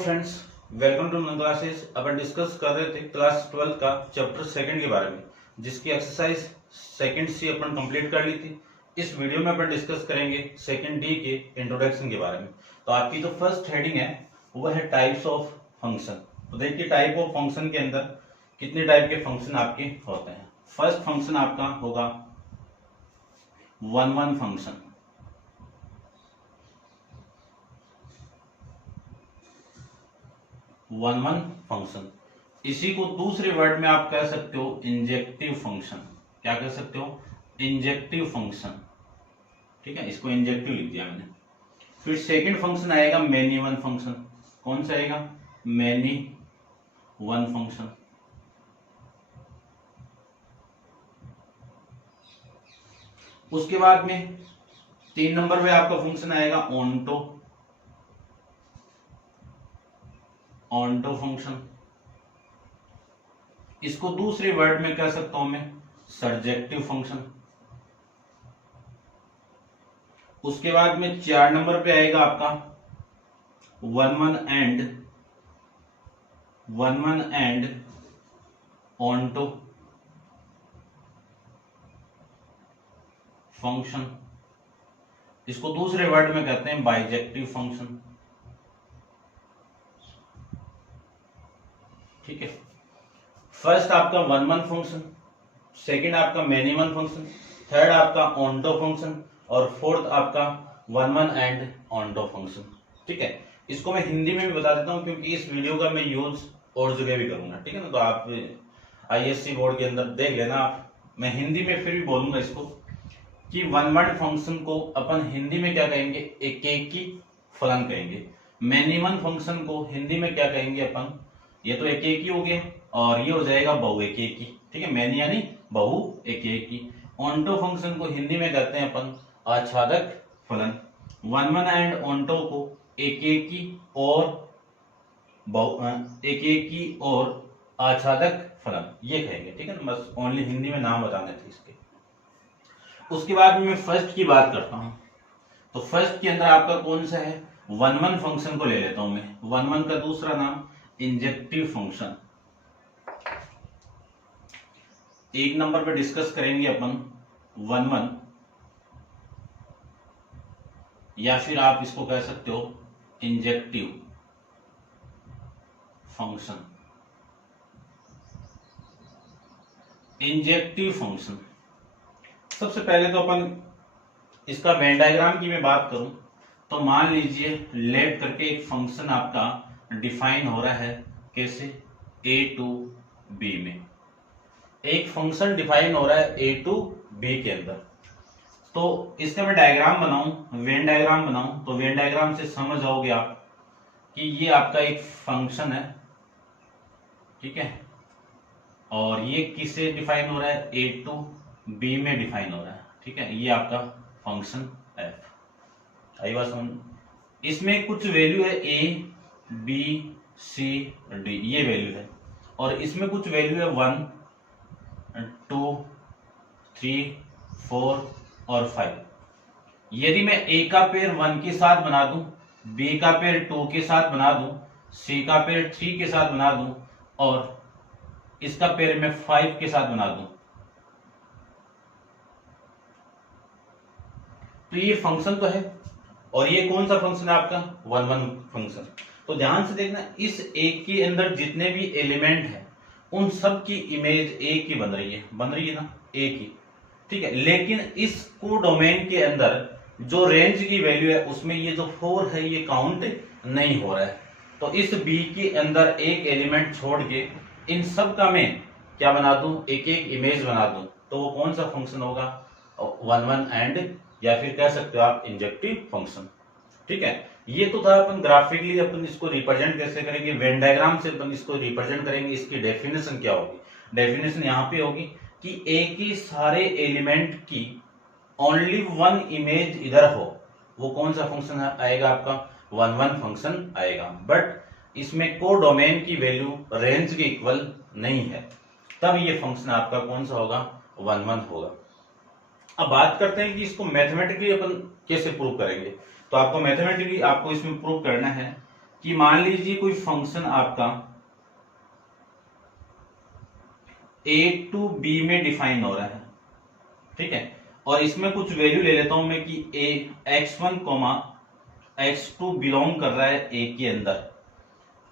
Friends, welcome to my classes. अपन discuss कर रहे थे क्लास 12 का चैप्टर सेकंड के बारे में, जिसकी एक्सरसाइज सेकंड सी अपन कंप्लीट कर ली थी। इस वीडियो में अपन डिस्कस करेंगे सेकंड डी के इंट्रोडक्शन के बारे में। तो आपकी जो फर्स्ट हेडिंग है वो है टाइप्स ऑफ फंक्शन। तो देखिए टाइप ऑफ फंक्शन के अंदर कितने टाइप के फंक्शन आपके होते हैं। फर्स्ट फंक्शन आपका होगा one one function. One one function, इसी को दूसरे वर्ड में आप कह सकते हो इंजेक्टिव फंक्शन। क्या कह सकते हो? Injective function. ठीक है, इसको इंजेक्टिव लिख दिया मैंने। फिर सेकंड फंक्शन आएगा मैनी वन फंक्शन। कौन सा आएगा? Many one function. उसके बाद में 3 नंबर पे आपका फंक्शन आएगा ऑन्टो फंक्शन। इसको दूसरे वर्ड में कह सकता हूं मैं सर्जेक्टिव फंक्शन। उसके बाद में 4 नंबर पे आएगा आपका one one and onto function. इसको दूसरे वर्ड में कहते हैं बाइजेक्टिव फंक्शन। ठीक है, फर्स्ट आपका वन वन फंक्शन, सेकंड आपका मैनी वन फंक्शन, थर्ड आपका ऑन्टो फंक्शन और फोर्थ आपका one one and onto function. ठीक है, इसको मैं हिंदी में भी बता देता हूं क्योंकि इस वीडियो का मैं यूज और जगह भी करूंगा। ठीक है ना, तो आप आईएससी बोर्ड के अंदर देख लेना आप। मैं हिंदी में फिर भी बोलूंगा इसको कि वन वन फंक्शन को अपन हिंदी में क्या कहेंगे? एक एक की फलन कहेंगे। मैनी वन फंक्शन को हिंदी में क्या कहेंगे अपन? ये तो एक एक ही हो गया और ये हो जाएगा बहु एक एक की। ठीक है, मैनी यानी बहु एक एक की। ऑन्टो फंक्शन को हिंदी में कहते हैं अपन आच्छादक फलन। वन वन एंड ऑन्टो को एक एक की और एक एक की और आच्छादक फलन ये कहेंगे। ठीक है ना, बस ओनली हिंदी में नाम बताने थे इसके। उसके बाद में मैं फर्स्ट की बात करता हूं। तो फर्स्ट के अंदर आपका कौन सा है? वन वन फंक्शन को ले लेता हूं मैं। वन वन का दूसरा नाम इंजेक्टिव फंक्शन। 1 नंबर पे डिस्कस करेंगे अपन वन वन, या फिर आप इसको कह सकते हो इंजेक्टिव फंक्शन। इंजेक्टिव फंक्शन, सबसे पहले तो अपन इसका वेन डायग्राम की मैं बात करूं तो मान लीजिए लेट करके एक फंक्शन आपका डिफाइन हो रहा है। कैसे? a टू b में एक फंक्शन डिफाइन हो रहा है a टू b के अंदर। तो इसका मैं डायग्राम बनाऊं, वेन डायग्राम बनाऊं, तो वेन डायग्राम से समझ जाओगे आप कि ये आपका एक फंक्शन है। ठीक है, और ये किससे डिफाइन हो रहा है? a टू b में डिफाइन हो रहा है। ठीक है, ये आपका फंक्शन f। आई बात समझ? इसमें कुछ वैल्यू है a b c d, ये वैल्यू है, और इसमें कुछ वैल्यू है 1 2 3 4 और 5। यदि मैं a का पेयर 1 के साथ बना दूं, b का पेयर 2 के साथ बना दूं, c का पेयर 3 के साथ बना दूं और इसका पेयर मैं 5 के साथ बना दूं, तो ये फंक्शन तो है। और ये कौन सा फंक्शन है आपका? One one function. तो ध्यान से देखना, इस एक के अंदर जितने भी एलिमेंट है उन सब की इमेज एक ही बन रही है ना, एक ही। ठीक है, लेकिन इस को डोमेन के अंदर जो रेंज की वैल्यू है उसमें ये जो 4 है ये काउंट नहीं हो रहा है। तो इस बी के अंदर एक एलिमेंट छोड़ के इन सब का मैं क्या बना दूं? एक एक इमेज बना दूं, तो वो कौन सा फंक्शन होगा? वन वन एंड, या फिर कह सकते हो आप इंजेक्टिव फंक्शन। ठीक है, ये तो था अपन ग्राफिकली अपन इसको रिप्रेजेंट कैसे करेंगे, वेन डायग्राम से अपन इसको रिप्रेजेंट करेंगे। इसकी डेफिनेशन क्या होगी? डेफिनेशन यहाँ पे होगी कि एक ही सारे एलिमेंट की ओनली वन इमेज इधर हो, वो कौन सा फंक्शन आएगा? आपका वन वन फंक्शन आएगा। बट इसमें को डोमेन की वैल्यू रेंज के इक्वल नहीं है, तब ये फंक्शन आपका कौन सा होगा? वन वन होगा। अब बात करते हैं कि इसको मैथमेटिकली अपन कैसे प्रूव करेंगे। तो आपको मैथमेटिकली आपको इसमें प्रूव करना है कि मान लीजिए कोई फंक्शन आपका a टू b में डिफाइन हो रहा है, ठीक है, और इसमें कुछ वैल्यू ले लेता हूं मैं कि x1, x2 बिलोंग कर रहा है a के अंदर,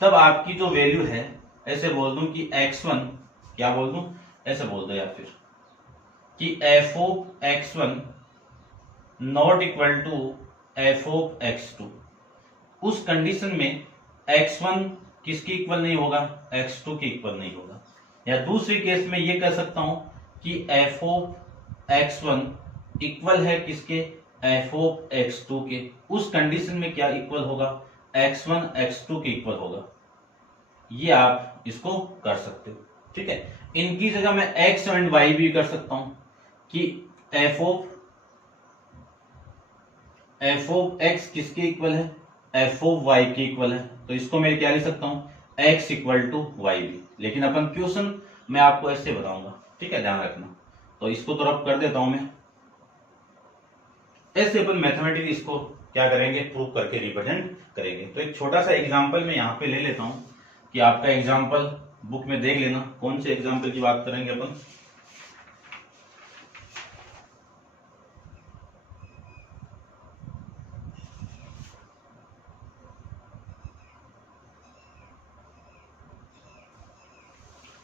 तब आपकी जो वैल्यू है, ऐसे बोल दूं कि x1, क्या बोल दूं, ऐसे बोल दो, या फिर कि f of x1 not equal to f of x2। उस कंडीशन में x1 किसके इक्वल नहीं होगा, x2 के इक्वल नहीं होगा। या दूसरे केस में ये कह सकता हूं कि f ऑफ x1 इक्वल है किसके, f ऑफ x2 के। उस कंडीशन में क्या इक्वल होगा, x1 x2 के इक्वल होगा। ये आप इसको कर सकते हो, ठीक है। इनकी जगह मैं x एंड y भी कर सकता हूं कि f ऑफ x किसके इक्वल है, f ऑफ y के इक्वल है। तो इसको मैं क्या लिख सकता हूं, x इक्वल टू वाई भी। लेकिन अपन क्वेश्चन मैं आपको ऐसे बताऊंगा, ठीक है, ध्यान रखना। तो इसको तो रब कर देता हूं मैं, ऐसे अपन मैथमेटिक्स इसको क्या करेंगे, प्रूव करके रिप्रेजेंट करेंगे। तो एक छोटा सा एग्जांपल मैं यहाँ पे ले लेता हूं कि आपका एग्जांपल बुक में देख लेना, कौन से एग्जांपल की बात करेंगे अपन।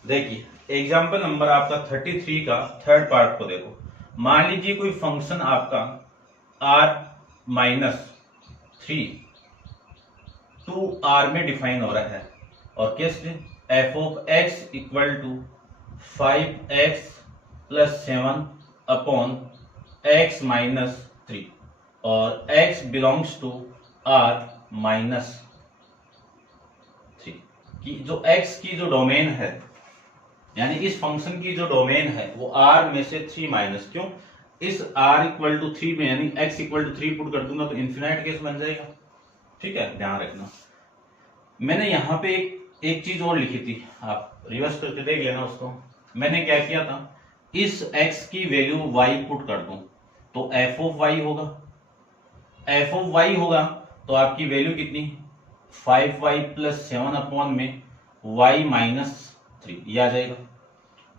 देखिए एग्जाम्पल नंबर आपका 33 का थर्ड पार्ट को देखो। मान लीजिए कोई फंक्शन आपका r-3 2r में डिफाइन हो रहा है, और कैसे, f of x equal to 5x plus 7 upon x minus 3, और x belongs to r minus 3 की जो x की जो डोमेन है, यानी इस फंक्शन की जो डोमेन है वो r में से 3 माइनस, क्यों, इस r इक्वल टू 3 में यानी x इक्वल टू 3 पुट कर दूंगा तो इन्फिनाइट केस बन जाएगा, ठीक है, ध्यान रखना। मैंने यहाँ पे एक चीज और लिखी थी, आप रिवर्स करके देख लेना उसको। मैंने क्या किया था, इस x की वैल्यू y पुट कर दूं तो f ऑफ y होगा, f ऑफ y होगा तो आपकी वैल्यू कितनी, 5y प्लस 7 अपॉन में y माइनस 3, ये आ जाएगा।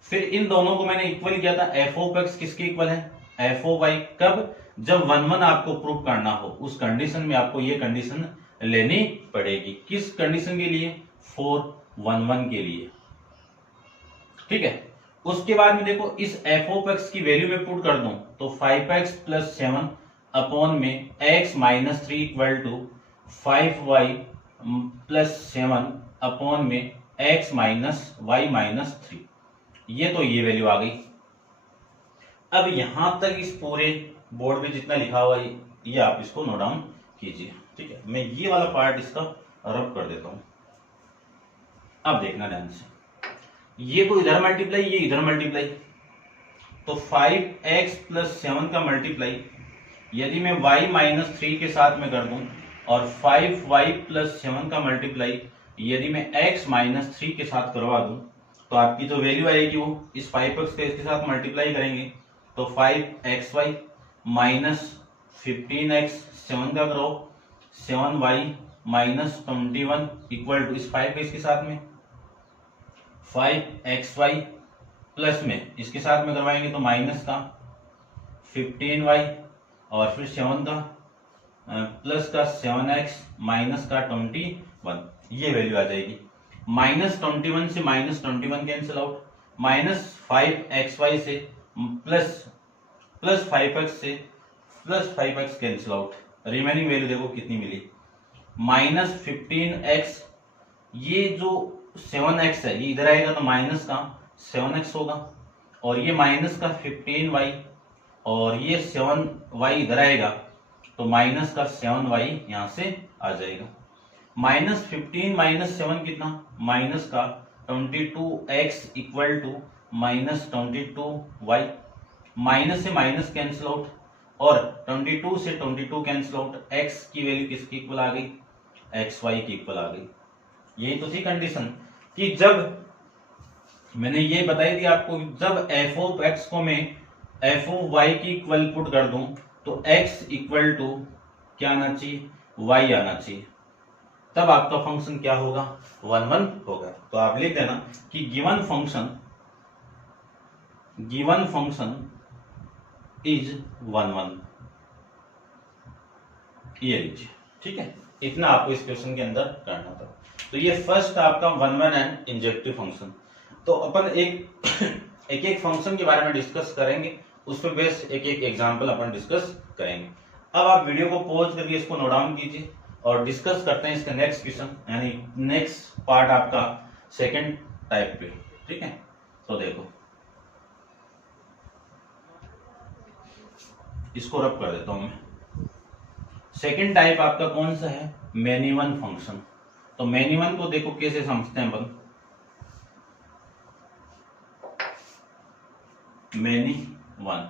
फिर इन दोनों को मैंने इक्वल किया था, f ऑफ x किसके इक्वल है, f ऑफ y। कब, जब 1 1 आपको प्रूव करना हो, उस कंडीशन में आपको ये कंडीशन लेनी पड़ेगी। किस कंडीशन के लिए, 4 1 1 के लिए, ठीक है। उसके बाद में देखो इस f ऑफ x की वैल्यू में पुट कर दूं तो 5x प्लस 7 अपॉन में x minus 3 equal to 5y plus 7 upon में x माइनस y माइनस 3। ये तो ये वैल्यू आ गई। अब यहां तक इस पूरे बोर्ड में जितना लिखा हुआ है ये आप इसको नोट डाउन कीजिए, ठीक है। मैं ये वाला पार्ट इसका रब कर देता हूं। अब देखना ध्यान से, ये तो इधर मल्टीप्लाई, ये इधर मल्टीप्लाई, तो 5x प्लस 7 का मल्टीप्लाई यदि मैं y माइनस 3 के साथ में कर दूं, और 5y प्लस 7 का मल्टीप्लाई यदि मैं x माइनस 3 के साथ करवा दूं, तो आपकी जो वैल्यू आएगी वो इस 5x का इसके साथ मल्टीप्लाई करेंगे तो 5xy माइनस 15x 7 का करो 7y माइनस 21 इक्वल टू इस 5 का इसके साथ में 5xy प्लस में इसके साथ में करवाएंगे तो माइनस का 15y और फिर 7 का प्लस का 7x माइनस का 21, ये वैल्यू आ जाएगी। माइनस 21 से minus 21 cancel out, minus 5xy से प्लस 5x से plus 5x cancel out, remaining value देखो कितनी मिली, माइनस 15x, ये जो 7x है ये इधर आएगा तो माइनस का 7x होगा, और ये माइनस का 15y और ये 7y इधर आएगा तो माइनस का 7y यहां से आ जाएगा। माइनस 15 माइनस 7 कितना, माइनस का 22x equal to minus 22y, minus से माइनस कैंसिल आउट और 22 से 22 कैंसिल आउट, x की वैल्यू किसकी इक्वल आ गई, xy की इक्वल आ गई। यही तो थी कंडीशन कि जब मैंने ये बताई थी आपको, जब f ऑफ x को मैं f ऑफ y की इक्वल पुट कर दूं तो x इक्वल टू क्या आना चाहिए, y आना चाहिए। तब आपका फंक्शन क्या होगा, 1 1 होगा। तो आप लिख देना कि गिवन फंक्शन इज 1 1, ये लीजिए। ठीक है, इतना आपको इस क्वेश्चन के अंदर करना था। तो ये फर्स्ट आपका 1 1 एंड इंजेक्टिव फंक्शन। तो अपन एक फंक्शन के बारे में डिस्कस करेंगे, उस पर बेस्ड एक एग्जांपल अपन डिस्कस करेंगे। अब आप वीडियो को पॉज करके इसको नोट डाउन कीजिए और डिस्कस करते हैं इसका नेक्स्ट क्वेश्चन, यानी नेक्स्ट पार्ट आपका सेकंड टाइप पे। ठीक है, तो देखो इसको रब कर देता हूं मैं। सेकंड टाइप आपका कौन सा है, मैनी वन फंक्शन। तो मैनी वन को देखो कैसे समझते हैं अपन, many one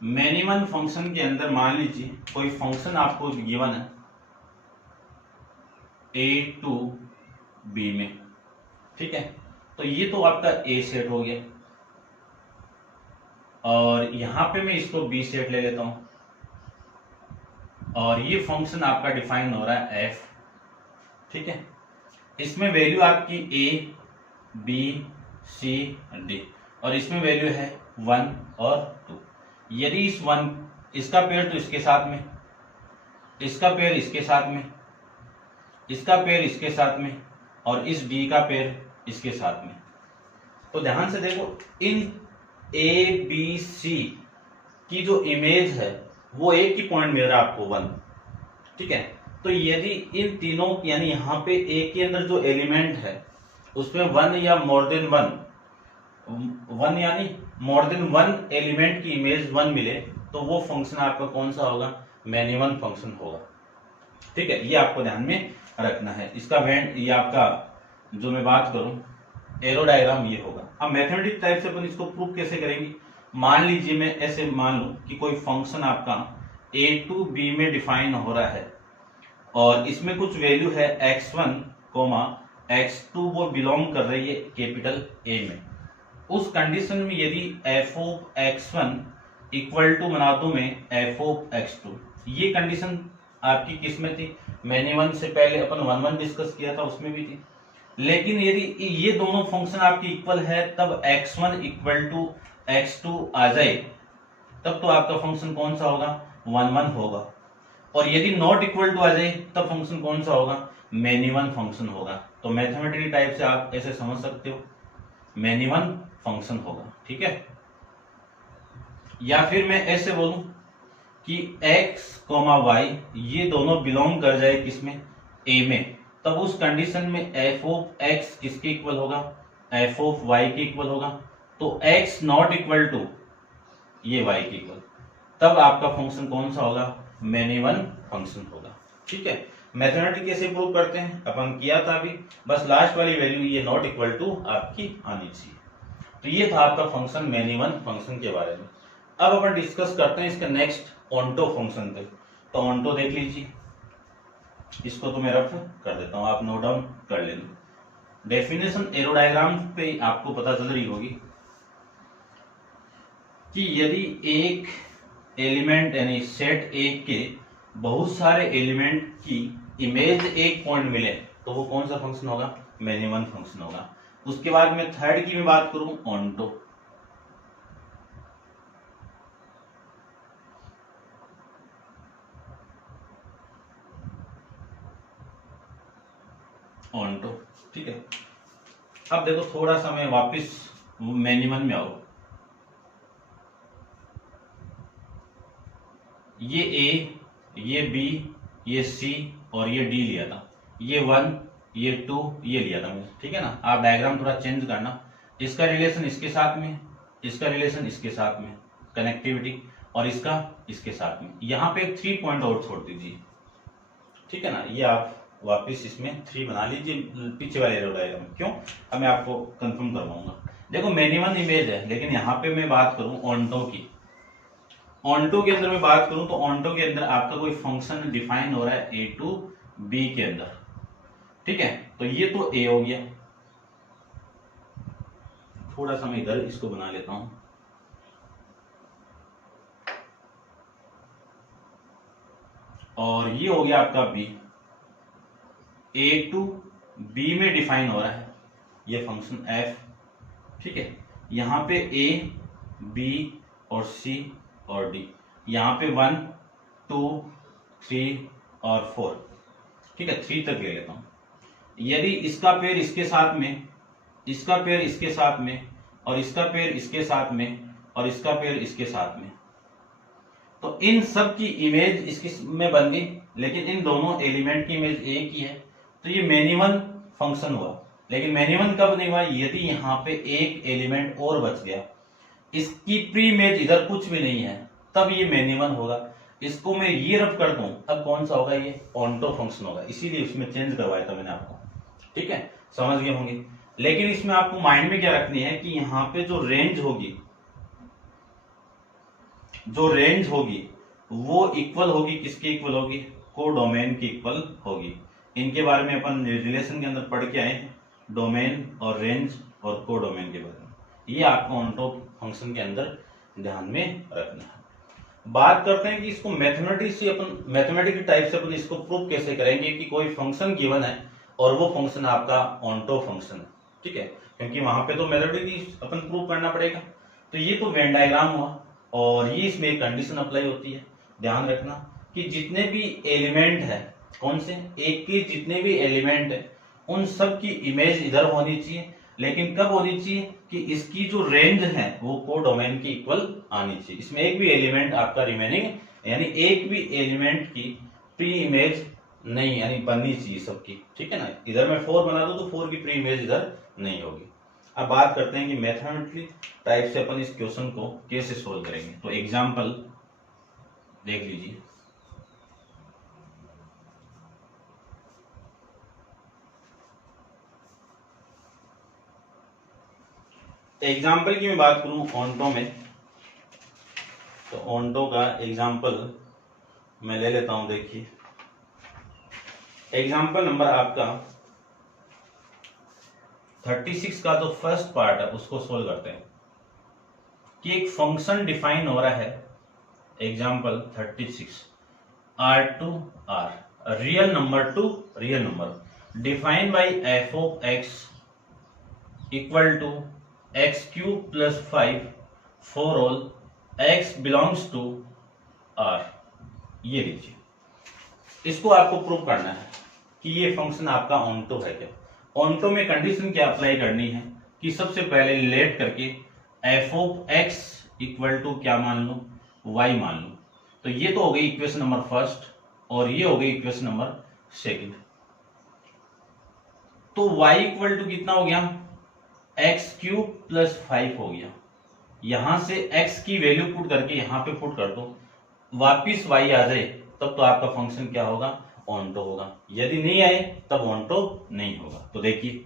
many one function के अंदर मान लीजिए कोई फंक्शन आपको गिवन है a टू b में। ठीक है, तो ये तो आपका a सेट हो गया और यहां पे मैं इसको b सेट ले लेता हूं और ये फंक्शन आपका डिफाइन हो रहा है f। ठीक है, इसमें वैल्यू आपकी a b c d और इसमें वैल्यू है 1 और 2। यदि इस 1 इसका पेयर तो इसके साथ में, इसका पेयर इसके साथ में, इसका पेयर इसके साथ में और इस d का पेयर इसके साथ में। तो ध्यान से देखो, इन a b c की जो इमेज है वो एक ही पॉइंट मिल रहा है आपको 1। ठीक है, तो यदि इन तीनों यानी यहाँ पे a के अंदर जो एलिमेंट है उसमें 1 या मोर देन 1 यानी मोर देन 1 एलिमेंट की इमेज 1 मिले तो वो फंक्शन आपका कौन सा होगा, मैनी वन फंक्शन होगा। ठीक है, ये आपको ध्यान में रखना है। इसका वेंट ये आपका जो मैं बात करूं एरो डायग्राम ये होगा। अब मैथमेटिक्स टाइप से अपन इसको प्रूव कैसे करेंगे, मान लीजिए मैं ऐसे मान लूं कि कोई फंक्शन आपका a टू b में डिफाइन हो रहा है और इसमें कुछ वैल्यू है x1, x2 वो बिलोंग कर रही है कैपिटल A में। उस कंडीशन में यदि f of x1 equal to बना दूं मैं f ऑफ x2, ये कंडीशन आपकी किस में थी, मैंने 1 से पहले अपन 1 1 डिस्कस किया था उसमें भी थी। लेकिन यदि ये दोनों फंक्शन आपकी इक्वल है तब x1 इक्वल टू x2 आ जाए तब तो आपका फंक्शन कौन सा होगा, 1 1 होगा। और यदि नॉट इक्वल टू आ जाए तब फंक्शन कौन सा होगा, मैनी वन फंक्शन होगा। तो मैथमेटिकल टाइप से आप ऐसे समझ सकते हो मैनी वन फंक्शन होगा। ठीक है, या फिर मैं ऐसे बोलूं कि x, y ये दोनों बिलोंग कर जाए किसमें, a में, तब उस कंडीशन में f ऑफ x किसके इक्वल होगा, f ऑफ y के इक्वल होगा। तो x नॉट इक्वल टू ये y के इक्वल, तब आपका फंक्शन कौन सा होगा, मैनी वन फंक्शन होगा। ठीक है, मैथमेटिक्स कैसे प्रूव करते हैं अपन किया था अभी, बस लास्ट वाली वैल्यू ये नॉट इक्वल टू आपकी आनी चाहिए। तो ये था आपका फंक्शन मैनी वन फंक्शन के बारे में। अब अपन डिस्कस करते हैं इसका नेक्स्ट ऑन्टो फंक्शन पे। तो ऑन्टो देख लीजिए, इसको तो मैं रफ कर देता हूं, आप नोट डाउन कर लेना। डेफिनेशन एरो डायग्राम पे आपको पता चल रही होगी कि यदि एक एलिमेंट यानी सेट ए के बहुत सारे एलिमेंट की इमेज एक पॉइंट मिले तो वो कौन सा फंक्शन होगा, मैनी वन फंक्शन होगा। उसके बाद में थर्ड की मैं बात करूं ऑन्टो। ऑन्टो ठीक है, अब देखो थोड़ा सा मैं वापस मैनी वन में आऊं। ये ए, ये बी, ये सी और ये डी लिया था, ये 1, ये 2 ये लिया था मैंने। ठीक है ना, आप डायग्राम थोड़ा चेंज करना, इसका रिलेशन इसके साथ में, इसका रिलेशन इसके साथ में, कनेक्टिविटी, और इसका इसके साथ में। यहाँ पे एक 3 पॉइंट और छोड़ दीजिए। ठीक है ना, ये आप वापस इसमें 3 बना लीजिए पीछे वाले डायग्राम। क्यों, अब मैं आपको कंफर्म करवाऊंगा। देखो मैनी वन इमेज है, लेकिन यहाँ पे मैं बात करूं ऑन्टो की। ऑन्टो के अंदर मैं बात करूं तो ऑन्टो के अंदर आपका कोई फंक्शन डिफाइन हो रहा है ए टू बी के अंदर। ठीक है, तो ये तो ए हो गया, थोड़ा सा मैं इधर इसको बना लेता हूं। और ये हो गया आपका बी। ए टू बी में डिफाइन हो रहा है ये फंक्शन एफ, ठीक है। यहाँ पे ए, बी और सी और डी, यहाँ पे 1 2 3 और 4, ठीक है, 3 तक ले लेता हूं। यदि इसका पेयर इसके साथ में, इसका पेयर इसके साथ में, और इसका पेयर इसके साथ में, और इसका पेयर इसके साथ में, तो इन सब की इमेज इसकी में बन गई, लेकिन इन दोनों एलिमेंट की इमेज एक ही है, तो ये मैनिवन फंक्शन हुआ। लेकिन मैनिवन कब नहीं हुआ? यदि यहाँ पे एक एलिमेंट और बच गया, इसकी प्री इमेज इधर कुछ भी नहीं है, तब ये मैनिवन होगा। इसको मैं ये रब कर दूं, अब कौन सा होगा? ये ऑन्टो फंक्शन होगा, इसीलिए इसमें चेंज करवाया था मैंने आपको, ठीक है, समझ गए होंगे। लेकिन इसमें आपको माइंड में क्या रखनी है कि यहाँ पे जो रेंज होगी, जो रेंज होगी वो इक्वल होगी, किसके इक्वल होगी? कोडोमेन की इक्वल होगी। इनके बारे में अपन रिलेशन के अंदर पढ़ के आए हैं, डोमेन और रेंज और कोडोमेन के बारे में। ये आपको ऑन्टो फंक्शन के अंदर ध्यान में रखना है। बात करते हैं कि इसको मैथमेटिक्स टाइप से अपन इसको प्रूव कैसे करेंगे कि कोई फंक्शन गिवन है और वो फंक्शन आपका ऑन्टो फंक्शन है, ठीक है, क्योंकि वहां पे तो मैथमेटिक्स अपन प्रूव करना पड़ेगा। तो ये तो वेन डायग्राम हुआ, और ये इसमें एक कंडीशन अप्लाई होती है। ध्यान रखना कि जितने भी एलिमेंट है, कौन से? एक के जितने भी एलिमेंट है उन सब की इमेज इधर होनी चाहिए, लेकिन कब होनी चाहिए? कि इसकी जो रेंज है वो कोडोमेन की इक्वल आनी चाहिए। इसमें एक भी एलिमेंट आपका रिमेनिंग, यानी एक भी एलिमेंट की प्री इमेज नहीं, यानी बननी चाहिए सबकी, ठीक है ना। इधर मैं 4 बना दूं तो 4 की प्री इमेज इधर नहीं होगी। अब बात करते हैं कि मैथमेटिकल टाइप से अपन इस क्वेश्चन को कैसे सोल्व करेंगे। तो एग्जांपल देख लीजिए। एग्जाम्पल की मैं बात करूं ऑन्टो में, तो ऑन्टो का एग्जाम्पल मैं ले लेता हूं। देखिए एग्जाम्पल नंबर आपका 36 का जो फर्स्ट पार्ट है उसको सोल्व करते हैं कि एक फंक्शन डिफाइन हो रहा है। Example 36 R to R, real number to real number, defined by f of x equal to X cube plus 5 for all x belongs to R। ये लीजिए, इसको आपको प्रूव करना है कि ये फंक्शन आपका ऑन्टो है क्या। ऑन्टो में कंडीशन क्या अप्लाई करनी है कि सबसे पहले लेट करके f of x equal to क्या मान लो? y मान लो। तो ये तो हो गई इक्वेशन नंबर फर्स्ट, और ये हो गई इक्वेशन नंबर सेकंड। तो y इक्वल टू कितना हो गया? एक्स क्यूब प्लस 5 हो गया। यहां से x की वैल्यू पुट करके यहां पे पुट कर दो, वापिस y आ जाए, तब तो आपका फंक्शन क्या होगा? ऑन्टो होगा। यदि नहीं आए तब ऑन्टो नहीं होगा। तो देखिए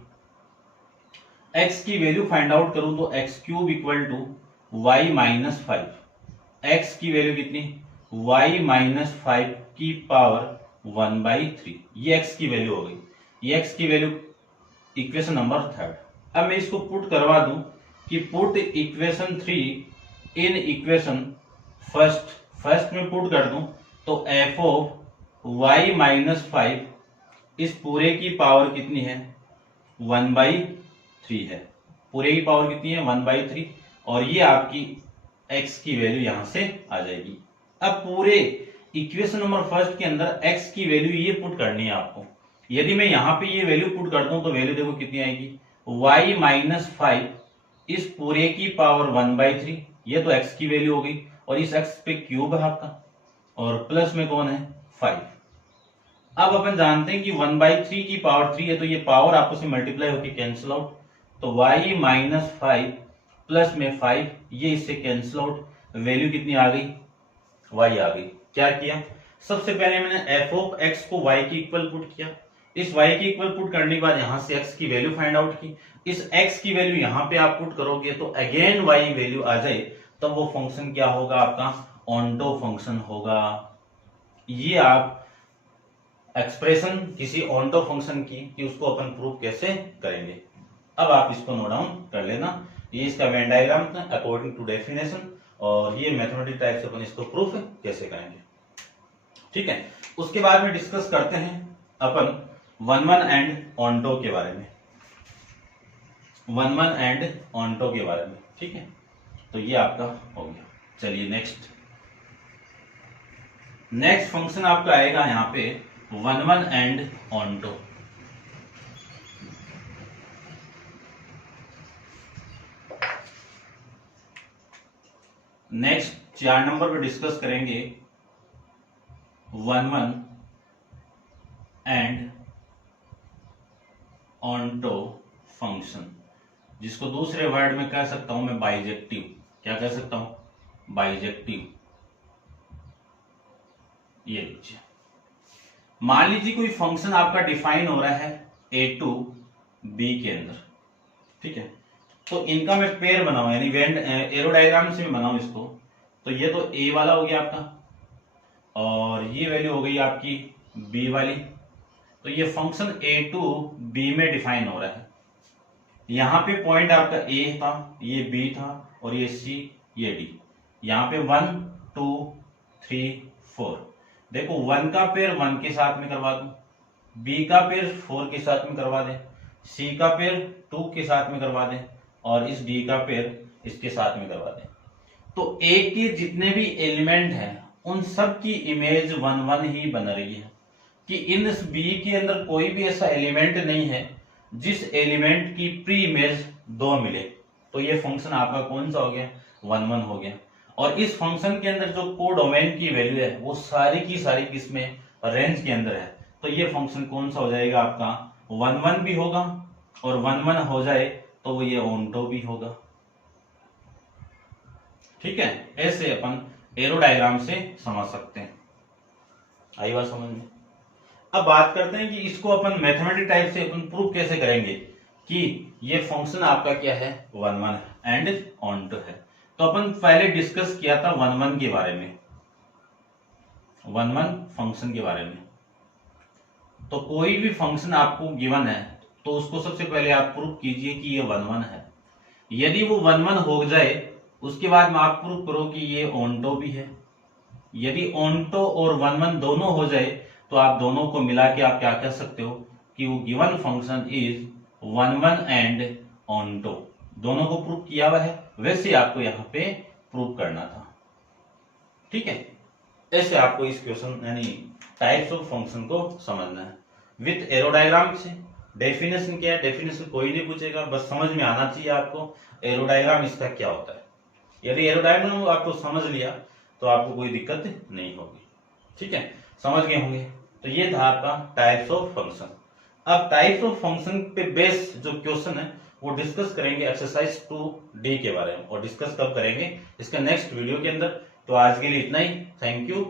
x की वैल्यू फाइंड आउट करूं तो X cube equal to Y minus 5, X की वैल्यू कितनी? y माइनस 5 की पावर 1/3, ये x की वैल्यू हो गई। ये x की वैल्यू इक्वेशन नंबर थर्ड। अब मैं इसको पुट करवा दूं कि put equation 3 in equation first में पुट कर दूं तो f ऑफ y माइनस 5 इस पूरे की पावर कितनी है? 1/3 है। पूरे की पावर कितनी है? 1/3, और ये आपकी x की वैल्यू यहां से आ जाएगी। अब पूरे इक्वेशन नंबर फर्स्ट के अंदर x की वैल्यू ये पुट करनी है आपको। यदि मैं यहां पे ये वैल्यू पुट कर दूं तो वैल्यू देखो कितनी आएगी? y माइनस 5 इस पूरे की पावर 1/3, ये तो x की वैल्यू हो गई, और इस x पे क्यूब है आपका, और प्लस में कौन है? 5। अब अपन जानते हैं कि 1/3 की पावर 3 है, तो ये पावर आपस में मल्टीप्लाई होकर कैंसिल आउट, तो y माइनस 5 प्लस में 5, ये इससे कैंसिल आउट, वैल्यू कितनी आ गई? y आ गई। क्या किया? सबसे पहले मैंने f ऑफ x को y की इक्वल पुट किया, इस y की इक्वल पुट करने के बाद यहां से x की वैल्यू फाइंड आउट की, इस x की वैल्यू यहां पे आप पुट करोगे तो अगेन y वैल्यू आ जाए, तब वो फंक्शन क्या होगा? आपका ऑन्टो फंक्शन होगा। ये आप एक्सप्रेशन किसी ऑन्टो फंक्शन की कि उसको अपन प्रूव कैसे करेंगे। अब आप इसको नोट डाउन कर लेना। ये इसका वेन डायग्राम था अकॉर्डिंग टू डेफिनेशन, और ये मैथमेटिक्स टाइप से अपन इसको प्रूफ कैसे करेंगे। ठीक है, उसके बाद में डिस्कस करते हैं अपन 1-1 एंड ऑन्टो के बारे में, 1-1 एंड ऑन्टो के बारे में। ठीक है, तो ये आपका हो गया। चलिए नेक्स्ट फंक्शन आपका आएगा यहाँ पे 1-1 एंड ऑन्टो। नेक्स्ट 4 नंबर पे डिस्कस करेंगे 1-1 एंड ऑन्टो फंक्शन, जिसको दूसरे वर्ड में कह सकता हूं मैं बाइजेक्टिव। क्या कह सकता हूं? बाइजेक्टिव। ये लीजिए, मान लीजिए कोई फंक्शन आपका डिफाइन हो रहा है a टू b के अंदर। ठीक है, तो इनका मैं पेयर बनाऊं, यानी वेन एरो डायग्राम से मैं बनाऊं इसको। तो ये तो a वाला हो गया आपका, और ये वैल्यू हो गई आपकी b वाली। तो ये फंक्शन a टू b में डिफाइन हो रहा है। यहाँ पे पॉइंट आपका a था, ये b था, और ये c, ये d। यहाँ पे 1 2 3 4। देखो 1 का पेयर 1 के साथ में करवा दूं, b का पेयर 4 के साथ में करवा दें, c का पेयर 2 के साथ में करवा दें, और इस d का पेयर इसके साथ में करवा दें। तो a के जितने भी एलिमेंट हैं उन सब की इमेज 1-1 ही बन रही है, कि इन b के अंदर कोई भी ऐसा एलिमेंट नहीं है जिस एलिमेंट की प्री इमेज 2 मिले। तो ये फंक्शन आपका कौन सा हो गया? 1-1 हो गया। और इस फंक्शन के अंदर जो कोडोमेन की वैल्यू है वो सारी की सारी किसमें? रेंज के अंदर है। तो ये फंक्शन कौन सा हो जाएगा आपका? 1-1 भी होगा, और 1-1 हो जाए तो वो ये ऑन्टो भी होगा। ठीक है, ऐसे अपन एरो डायग्राम से समझ सकते हैं। आई बात समझ में? अब बात करते हैं कि इसको अपन मैथमेटिक टाइप से अपन प्रूव कैसे करेंगे कि ये फंक्शन आपका क्या है? 1-1 एंड ऑन्टो है। तो अपन पहले डिस्कस किया था 1-1 के बारे में, 1-1 फंक्शन के बारे में। तो कोई भी फंक्शन आपको गिवन है तो उसको सबसे पहले आप प्रूव कीजिए कि ये 1-1 है। यदि वो 1-1 हो जाए उसके बाद में आप प्रूव करो कि ये ऑन्टो भी है। यदि ऑन्टो और 1-1 दोनों हो जाए तो आप दोनों को मिला के आप क्या कह सकते हो कि वो given function is 1-1 and onto. दोनों को प्रूव किया हुआ है, वैसे आपको यहाँ पे प्रूव करना था। ठीक है, ऐसे आपको इस क्वेश्चन यानी टाइप्स ऑफ फंक्शन को समझना है विथ एरो डायग्राम से। डेफिनेशन क्या है? डेफिनेशन कोई नहीं पूछेगा, बस समझ में आना चाहिए आपको एरो डायग्राम इसका क्या होता है। यदि एरो डायग्राम आपको समझ लिया तो आपको कोई दिक्कत नहीं होगी। ठीक है, समझ गए होंगे। तो ये था आपका टाइप्स ऑफ फंक्शन। अब टाइप्स ऑफ फंक्शन पे बेस जो क्वेश्चन है वो डिस्कस करेंगे एक्सरसाइज 2D के बारे में, और डिस्कस कब करेंगे? इसका नेक्स्ट वीडियो के अंदर। तो आज के लिए इतना ही। Thank you.